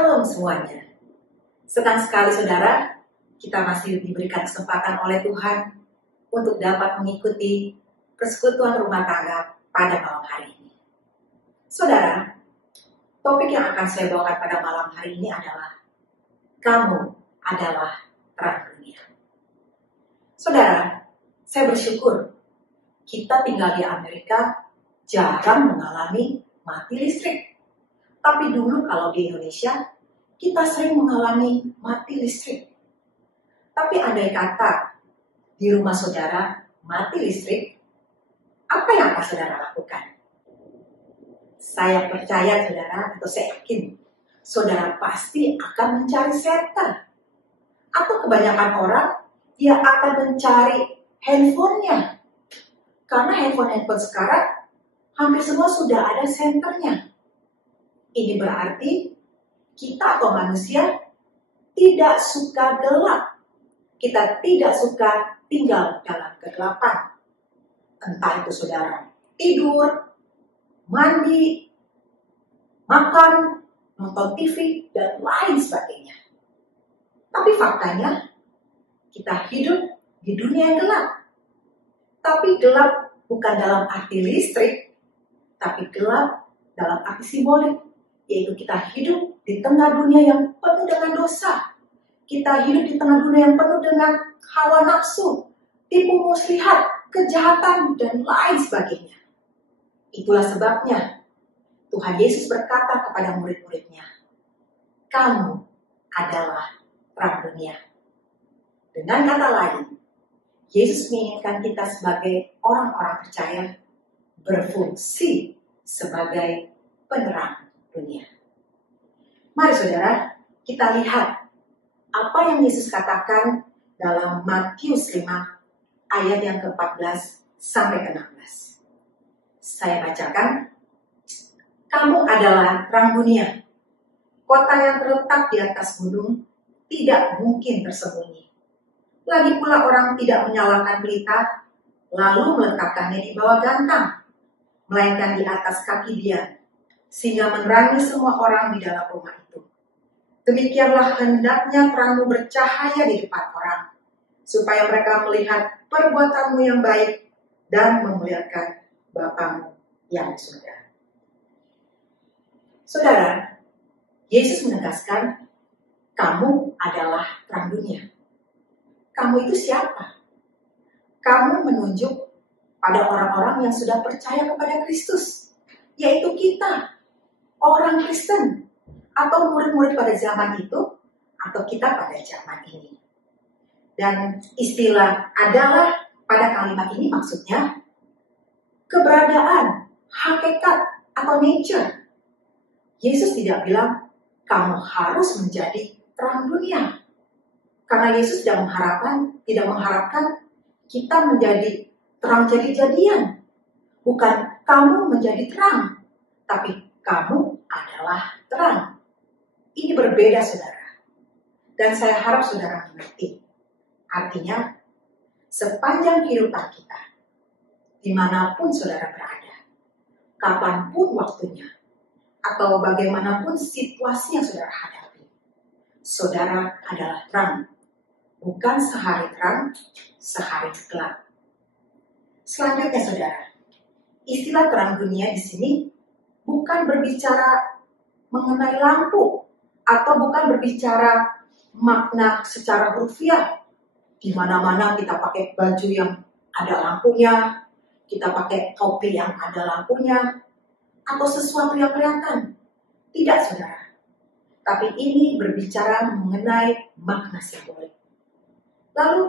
Shalom semuanya. Senang sekali saudara, kita masih diberikan kesempatan oleh Tuhan untuk dapat mengikuti persekutuan rumah tangga pada malam hari ini. Saudara, topik yang akan saya bawakan pada malam hari ini adalah kamu adalah terang dunia. Saudara, saya bersyukur kita tinggal di Amerika jarang mengalami mati listrik. Tapi dulu kalau di Indonesia, kita sering mengalami mati listrik. Tapi andai kata di rumah saudara mati listrik, apa yang akan saudara lakukan? Saya percaya saudara, atau saya yakin, saudara pasti akan mencari senter. Atau kebanyakan orang, dia akan mencari handphonenya. Karena handphone sekarang, hampir semua sudah ada senternya. Ini berarti kita atau manusia tidak suka gelap. Kita tidak suka tinggal dalam kegelapan. Entah itu saudara tidur, mandi, makan, nonton TV, dan lain sebagainya. Tapi faktanya, kita hidup di dunia yang gelap. Tapi gelap bukan dalam arti listrik, tapi gelap dalam arti simbolik. Yaitu kita hidup di tengah dunia yang penuh dengan dosa. Kita hidup di tengah dunia yang penuh dengan hawa nafsu, tipu muslihat, kejahatan, dan lain sebagainya. Itulah sebabnya Tuhan Yesus berkata kepada murid-muridnya, kamu adalah terang dunia. Dengan kata lain, Yesus menginginkan kita sebagai orang-orang percaya berfungsi sebagai penerang dunia. Mari saudara, kita lihat apa yang Yesus katakan dalam Matius 5 ayat yang ke-14 sampai ke-16. Saya bacakan. Kamu adalah terang dunia. Kota yang terletak di atas gunung tidak mungkin tersembunyi. Lagi pula orang tidak menyalakan pelita lalu meletakkannya di bawah gantang, melainkan di atas kaki dia, sehingga menerangi semua orang di dalam rumah itu. Demikianlah hendaknya terangmu bercahaya di depan orang, supaya mereka melihat perbuatanmu yang baik dan memuliakan Bapamu yang di surga. Saudara, Yesus menegaskan, kamu adalah terang dunia. Kamu itu siapa? Kamu menunjuk pada orang-orang yang sudah percaya kepada Kristus, yaitu kita, orang Kristen, atau murid-murid pada zaman itu, atau kita pada zaman ini. Dan istilah adalah pada kalimat ini maksudnya keberadaan, hakikat, atau nature. Yesus tidak bilang, kamu harus menjadi terang dunia. Karena Yesus tidak mengharapkan kita menjadi terang jadi-jadian. Bukan kamu menjadi terang, tapi kamu adalah terang. Ini berbeda saudara. Dan saya harap saudara mengerti. Artinya, sepanjang kehidupan kita, dimanapun saudara berada, kapanpun waktunya, atau bagaimanapun situasi yang saudara hadapi, saudara adalah terang. Bukan sehari terang, sehari gelap. Selanjutnya saudara, istilah terang dunia di sini bukan berbicara mengenai lampu, atau bukan berbicara makna secara hurufiah. Di mana-mana kita pakai baju yang ada lampunya, kita pakai topi yang ada lampunya, atau sesuatu yang kelihatan. Tidak saudara. Tapi ini berbicara mengenai makna simbolik. Lalu,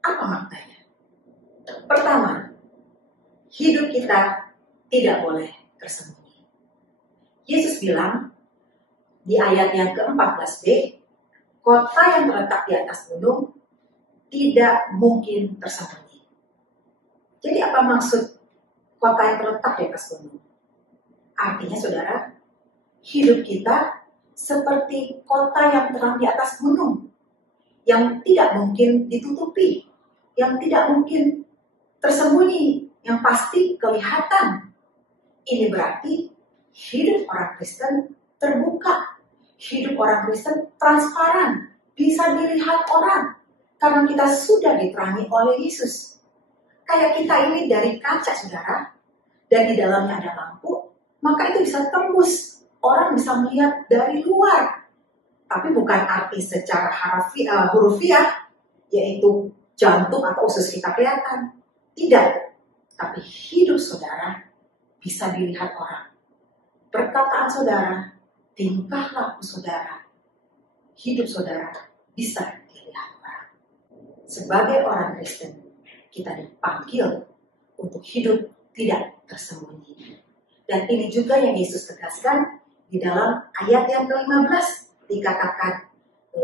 apa maknanya? Pertama, hidup kita tidak boleh tersembunyi. Yesus bilang, di ayat yang ke-14b, kota yang terletak di atas gunung tidak mungkin tersembunyi. Jadi apa maksud kota yang terletak di atas gunung? Artinya saudara, hidup kita seperti kota yang terang di atas gunung, yang tidak mungkin ditutupi, yang tidak mungkin tersembunyi, yang pasti kelihatan. Ini berarti hidup orang Kristen terbuka. Hidup orang Kristen transparan, bisa dilihat orang, karena kita sudah diterangi oleh Yesus. Kayak kita ini dari kaca, saudara, dan di dalamnya ada lampu, maka itu bisa tembus. Orang bisa melihat dari luar. Tapi bukan arti secara hurufiah, yaitu jantung atau usus kita kelihatan. Tidak. Tapi hidup saudara bisa dilihat orang. Perkataan saudara, tingkah laku saudara, hidup saudara bisa dilihat orang. Sebagai orang Kristen, kita dipanggil untuk hidup tidak tersembunyi. Dan ini juga yang Yesus tegaskan di dalam ayat yang ke-15. Dikatakan,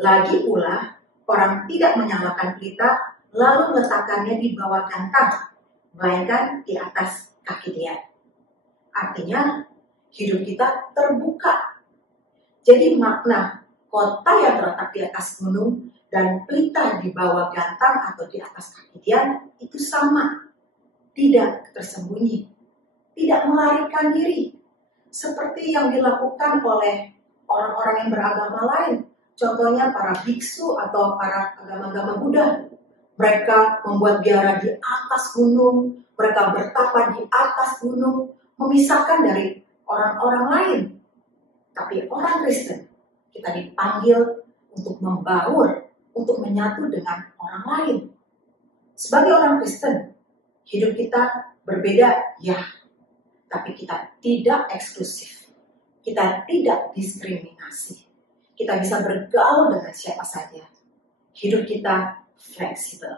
lagi pula orang tidak menyalakan pelita lalu meletakkannya di bawah gantang, melainkan di atas kaki dia. Artinya, hidup kita terbuka. Jadi makna kota yang terletak di atas gunung dan pelita di bawah gantang atau di atas kaki dia itu sama. Tidak tersembunyi. Tidak melarikan diri. Seperti yang dilakukan oleh orang-orang yang beragama lain. Contohnya para biksu atau para agama-agama Buddha. Mereka membuat biara di atas gunung. Mereka bertapa di atas gunung. Memisahkan dari orang-orang lain. Tapi orang Kristen, kita dipanggil untuk membaur, untuk menyatu dengan orang lain. Sebagai orang Kristen, hidup kita berbeda, ya. Tapi kita tidak eksklusif. Kita tidak diskriminasi. Kita bisa bergaul dengan siapa saja. Hidup kita fleksibel.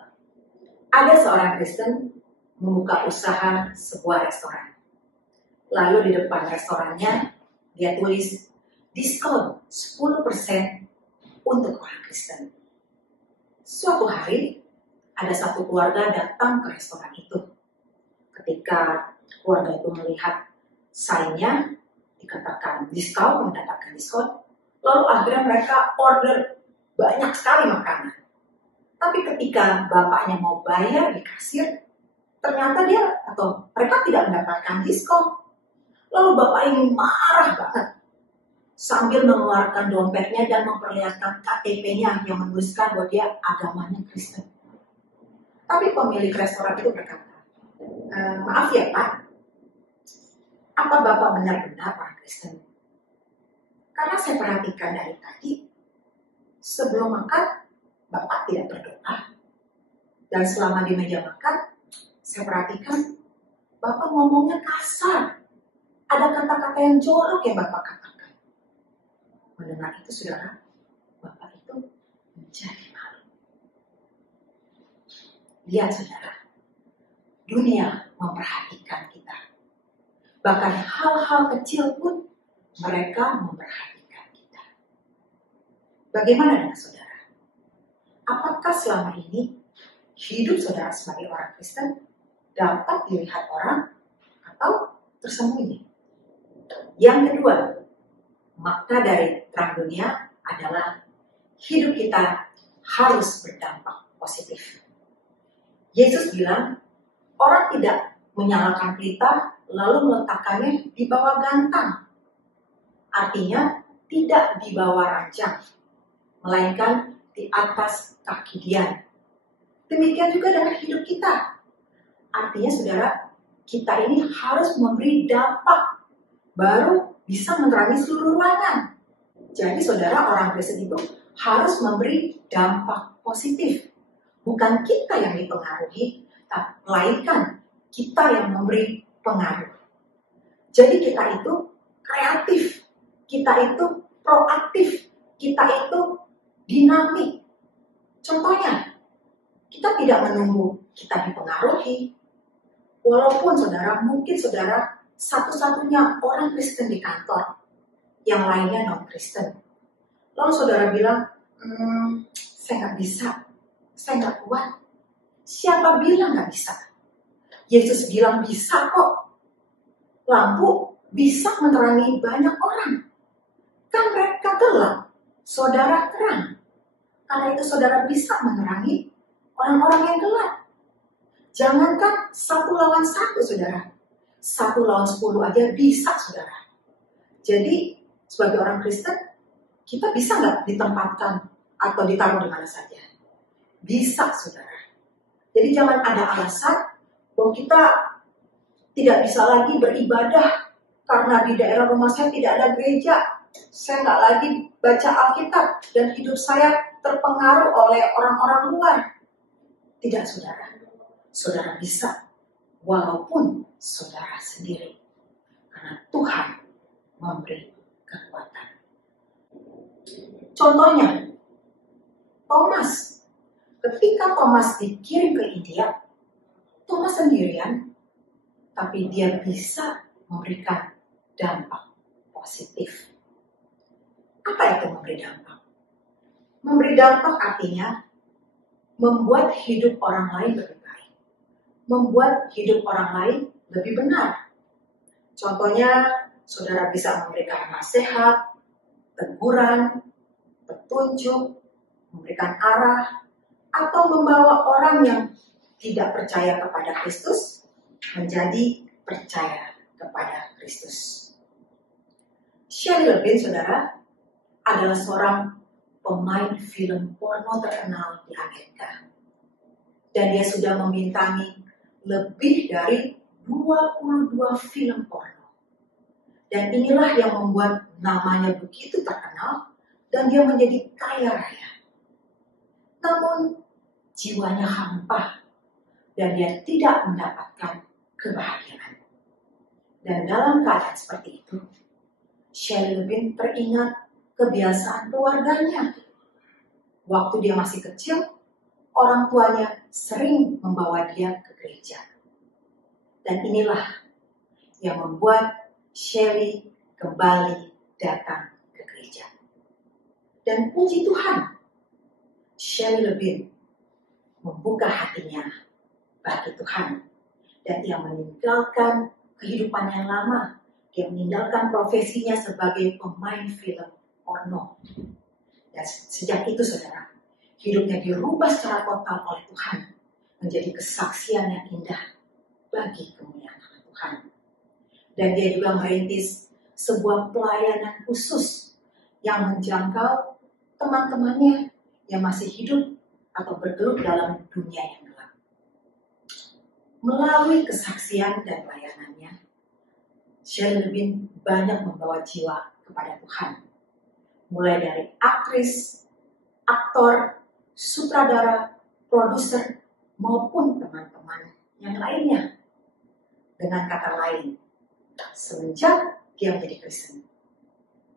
Ada seorang Kristen membuka usaha sebuah restoran. Lalu di depan restorannya, dia tulis diskon 10% untuk orang Kristen. Suatu hari, ada satu keluarga datang ke restoran itu. Ketika keluarga itu melihat sign-nya, dikatakan diskon, mendapatkan diskon, lalu akhirnya mereka order banyak sekali makanan. Tapi ketika bapaknya mau bayar di kasir, ternyata mereka tidak mendapatkan diskon. Lalu bapak ini marah banget. Sambil mengeluarkan dompetnya dan memperlihatkan KTP-nya yang menuliskan bahwa dia agamanya Kristen. Tapi pemilik restoran itu berkata, maaf ya Pak, apa Bapak benar-benar orang Kristen? Karena saya perhatikan dari tadi, sebelum makan, Bapak tidak berdoa. Dan selama di meja makan, saya perhatikan, Bapak ngomongnya kasar. Ada kata-kata yang jorok yang Bapak katakan. Mendengar itu, saudara, Bapak itu menjadi malu. Lihat, saudara, dunia memperhatikan kita. Bahkan hal-hal kecil pun mereka memperhatikan kita. Bagaimana dengan saudara? Apakah selama ini hidup saudara sebagai orang Kristen dapat dilihat orang atau tersembunyi? Yang kedua, makna dari terang dunia adalah hidup kita harus berdampak positif. Yesus bilang, orang tidak menyalakan pelita lalu meletakkannya di bawah gantang. Artinya, tidak di bawah ranjang, melainkan di atas kaki dia. Demikian juga dengan hidup kita. Artinya, saudara, kita ini harus memberi dampak baru bisa menerangi seluruh ruangan. Jadi saudara, orang Kristen itu harus memberi dampak positif. Bukan kita yang dipengaruhi, melainkan kita yang memberi pengaruh. Jadi kita itu kreatif, kita itu proaktif, kita itu dinamik. Contohnya, kita tidak menunggu kita dipengaruhi. Walaupun saudara, mungkin saudara satu-satunya orang Kristen di kantor, yang lainnya non-Kristen. Lalu saudara bilang, saya nggak bisa, saya nggak kuat. Siapa bilang nggak bisa? Yesus bilang bisa kok. Lampu bisa menerangi banyak orang. Kan mereka gelap, saudara terang. Karena itu saudara bisa menerangi orang-orang yang gelap. Jangankan 1 lawan 1, saudara. 1 lawan 10 aja bisa, saudara. Jadi, sebagai orang Kristen, Kita bisa nggak ditempatkan atau ditaruh di mana saja? Bisa, saudara. Jadi jangan ada alasan bahwa kita tidak bisa lagi beribadah karena di daerah rumah saya tidak ada gereja. Saya nggak lagi baca Alkitab dan hidup saya terpengaruh oleh orang-orang luar. Tidak, saudara. Saudara bisa, walaupun saudara sendiri. Karena Tuhan memberi kekuatan. Contohnya, Thomas. Ketika Thomas dikirim ke India, Thomas sendirian, tapi dia bisa memberikan dampak positif. Apa itu memberi dampak? Memberi dampak artinya membuat hidup orang lain lebih baik. Membuat hidup orang lain lebih benar. Contohnya, saudara bisa memberikan nasihat, teguran, petunjuk, memberikan arah, atau membawa orang yang tidak percaya kepada Kristus menjadi percaya kepada Kristus. Shelley Levin, saudara, adalah seorang pemain film porno terkenal di Amerika. Dan dia sudah membintangi lebih dari 22 film porno. Dan inilah yang membuat namanya begitu terkenal dan dia menjadi kaya raya. Namun jiwanya hampa dan dia tidak mendapatkan kebahagiaan. Dan dalam keadaan seperti itu, Shelley Levin teringat kebiasaan keluarganya. Waktu dia masih kecil, orang tuanya sering membawa dia ke gereja. Dan inilah yang membuat Shelley kembali datang ke gereja. Dan puji Tuhan, Shelley Levin membuka hatinya bagi Tuhan. Dan dia meninggalkan kehidupan yang lama. Dia meninggalkan profesinya sebagai pemain film porno. Dan sejak itu, saudara, hidupnya dirubah secara total oleh Tuhan. Menjadi kesaksian yang indah bagi kemuliaan Tuhan. Dan dia juga merintis sebuah pelayanan khusus yang menjangkau teman-temannya yang masih hidup atau bergelut dalam dunia yang gelap. Melalui kesaksian dan pelayanannya, Shelley Levin banyak membawa jiwa kepada Tuhan. Mulai dari aktris, aktor, sutradara, produser, maupun teman-teman yang lainnya. Dengan kata lain, semenjak dia menjadi Kristen,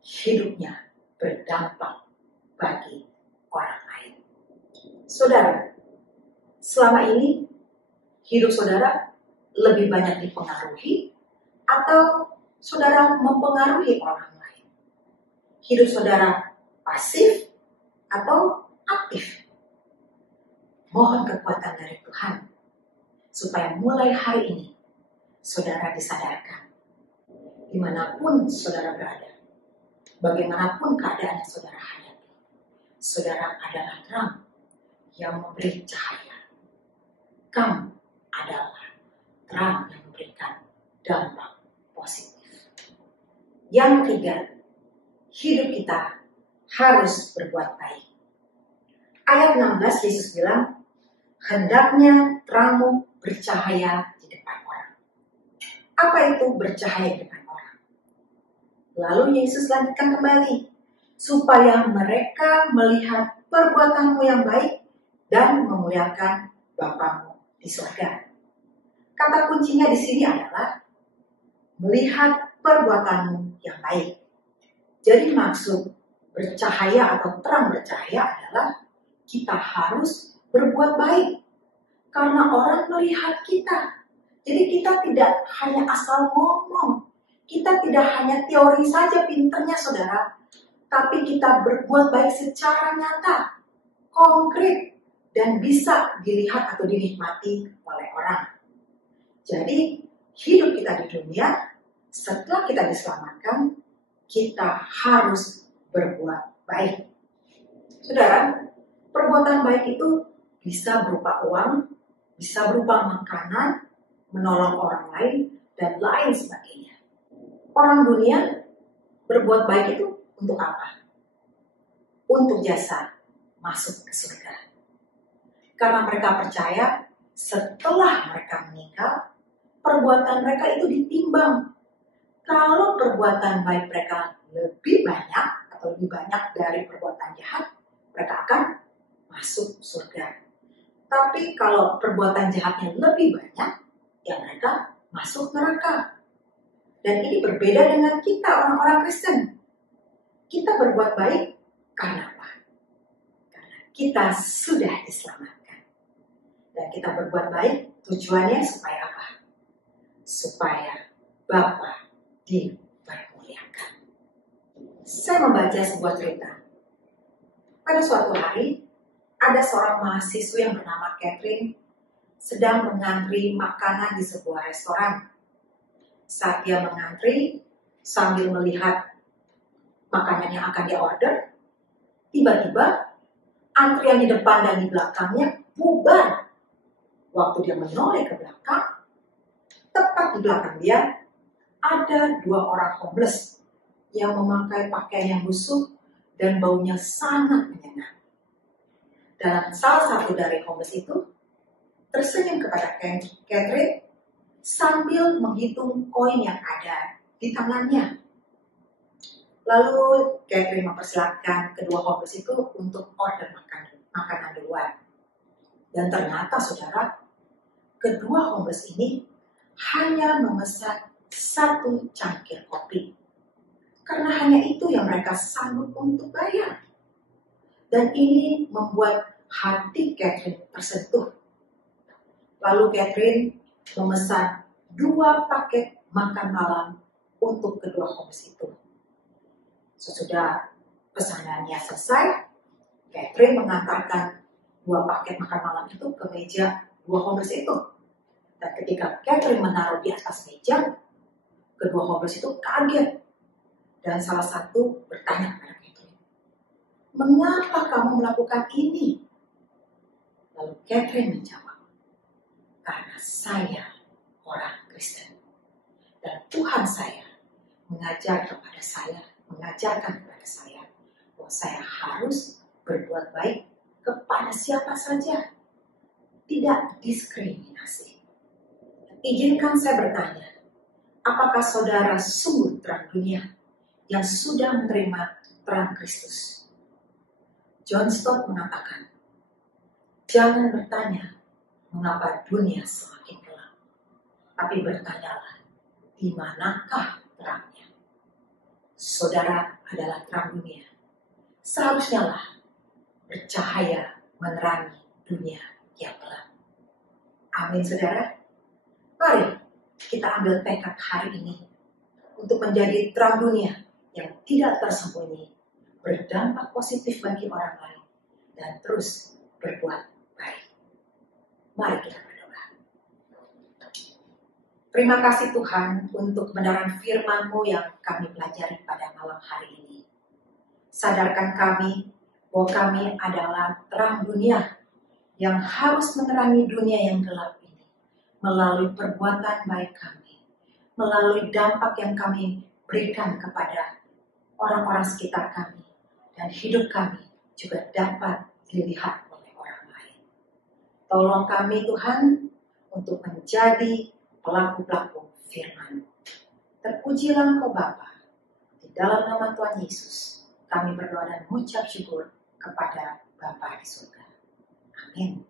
hidupnya berdampak bagi orang lain. Saudara, selama ini hidup saudara lebih banyak dipengaruhi atau saudara mempengaruhi orang lain? Hidup saudara pasif atau aktif? Mohon kekuatan dari Tuhan supaya mulai hari ini saudara disadarkan dimanapun saudara berada, bagaimanapun keadaan yang saudara hadapi, saudara adalah terang yang memberi cahaya. Kamu adalah terang yang memberikan dampak positif. Yang ketiga, hidup kita harus berbuat baik. Ayat 16 Yesus bilang, hendaknya terangmu bercahaya di depan orang. Apa itu bercahaya di depan orang? Lalu Yesus lanjutkan kembali, supaya mereka melihat perbuatanmu yang baik dan memuliakan Bapamu di surga. Kata kuncinya di sini adalah melihat perbuatanmu yang baik. Jadi maksud bercahaya atau terang bercahaya adalah kita harus berbuat baik. Karena orang melihat kita. Jadi kita tidak hanya asal ngomong. Kita tidak hanya teori saja pinternya, saudara. Tapi kita berbuat baik secara nyata, konkret, dan bisa dilihat atau dinikmati oleh orang. Jadi hidup kita di dunia, setelah kita diselamatkan, kita harus berbuat baik. Saudara, perbuatan baik itu bisa berupa uang, bisa berupa makanan, menolong orang lain, dan lain sebagainya. Orang dunia berbuat baik itu untuk apa? untuk jasa masuk ke surga. Karena mereka percaya setelah mereka meninggal, perbuatan mereka itu ditimbang. Kalau perbuatan baik mereka lebih banyak atau lebih banyak dari perbuatan jahat, mereka akan masuk surga. Tapi kalau perbuatan jahatnya lebih banyak, ya mereka masuk neraka. Dan ini berbeda dengan kita orang-orang Kristen. Kita berbuat baik karena apa? Karena kita sudah diselamatkan. Dan kita berbuat baik tujuannya supaya apa? Supaya Bapa dipermuliakan. Saya membaca sebuah cerita. Pada suatu hari, ada seorang mahasiswa yang bernama Catherine sedang mengantri makanan di sebuah restoran. Saat dia mengantri sambil melihat makanan yang akan dia order, tiba-tiba antrian di depan dan di belakangnya bubar. Waktu dia menoleh ke belakang, tepat di belakang dia ada 2 orang homeless yang memakai pakaian yang busuk dan baunya sangat menyengat. Dan salah satu dari homeless itu tersenyum kepada Catherine sambil menghitung koin yang ada di tangannya. Lalu Catherine mempersilakan kedua homeless itu untuk order makanan duluan. Dan ternyata saudara, kedua homeless ini hanya memesan 1 cangkir kopi. Karena hanya itu yang mereka sanggup untuk bayar. Dan ini membuat hati Catherine tersentuh. Lalu Catherine memesan 2 paket makan malam untuk kedua homeless itu. Sesudah pesanannya selesai, Catherine mengantarkan 2 paket makan malam itu ke meja 2 homeless itu. Dan ketika Catherine menaruh di atas meja, kedua homeless itu kaget. Dan salah satu bertanya kepada Catherine, "Mengapa kamu melakukan ini?" Lalu Catherine menjawab, "Karena saya orang Kristen. Dan Tuhan saya mengajarkan kepada saya bahwa saya harus berbuat baik kepada siapa saja. Tidak diskriminasi. Izinkan saya bertanya, apakah saudara sungguh terang dunia yang sudah menerima terang Kristus?" John Stott mengatakan, "Jangan bertanya mengapa dunia semakin gelap, tapi bertanyalah di manakah terangnya." Saudara adalah terang dunia. Seharusnya lah bercahaya menerangi dunia yang gelap. Amin, saudara. Mari kita ambil tekad hari ini untuk menjadi terang dunia yang tidak tersembunyi, berdampak positif bagi orang lain, dan terus berbuat baik. Mari kita berdoa. Terima kasih Tuhan untuk kebenaran firman-Mu yang kami pelajari pada malam hari ini. Sadarkan kami bahwa kami adalah terang dunia yang harus menerangi dunia yang gelap ini melalui perbuatan baik kami, melalui dampak yang kami berikan kepada orang-orang sekitar kami, dan hidup kami juga dapat dilihat oleh orang lain. Tolong kami Tuhan untuk menjadi pelaku-pelaku firman. Terpujilah Engkau Bapa. Di dalam nama Tuhan Yesus, kami berdoa dan mengucap syukur kepada Bapa di surga. Amin.